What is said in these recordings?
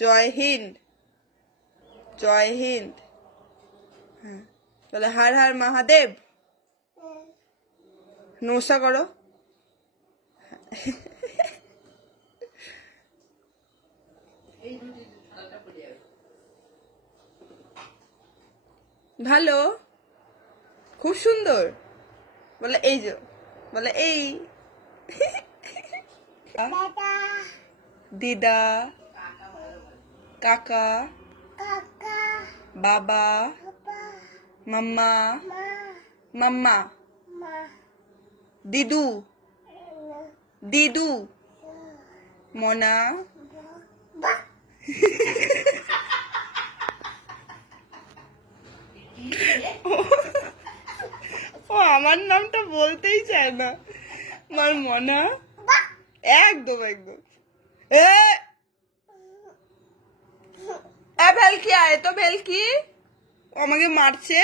জয় হিন্দ জয় হিন্দ। হ্যাঁ তাহলে হর হর মহাদেব। নমস্কার করো। ভালো, খুব সুন্দর। বলে এই যে, বলে এই দিদা, কাকা, বাবা, মাম্মা, মাম্মা, দিদু, দিদু, মনা। ও আমার নামটা বলতেই চায় না। আমার মনা একদম একদম। ভেলকি আয় তো, ভেলকি আমাকে মারছে।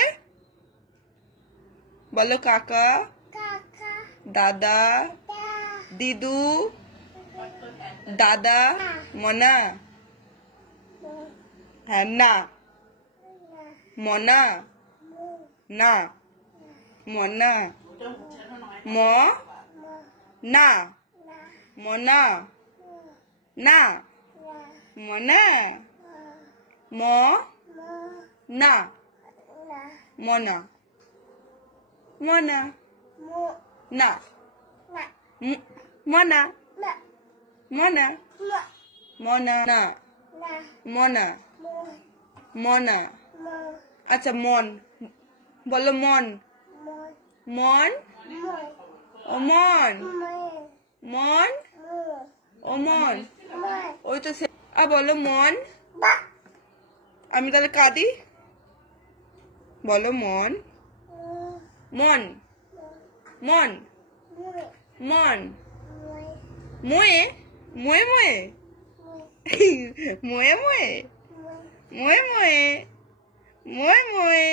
বলো কাকা, দাদা, দিদু, দাদা, মনা। হ্যাঁ না, মনা না, মনা, ম না, মনা না, মনা, ম না, মনা, মনা না, মনা, মনা, মনা না, মনা, মনা। আচ্ছা মন বলো, মন, মন, ও মন, মন, ও মন। ওই তো বলো মন। আমি তাহলে কাঁদি। বলো মন, মন, মন, মন, মোয়ে, মোয়ে মোয়ে, মোয়ে মোয়ে, মোয়ে মোয়ে, মোয়ে মোয়ে।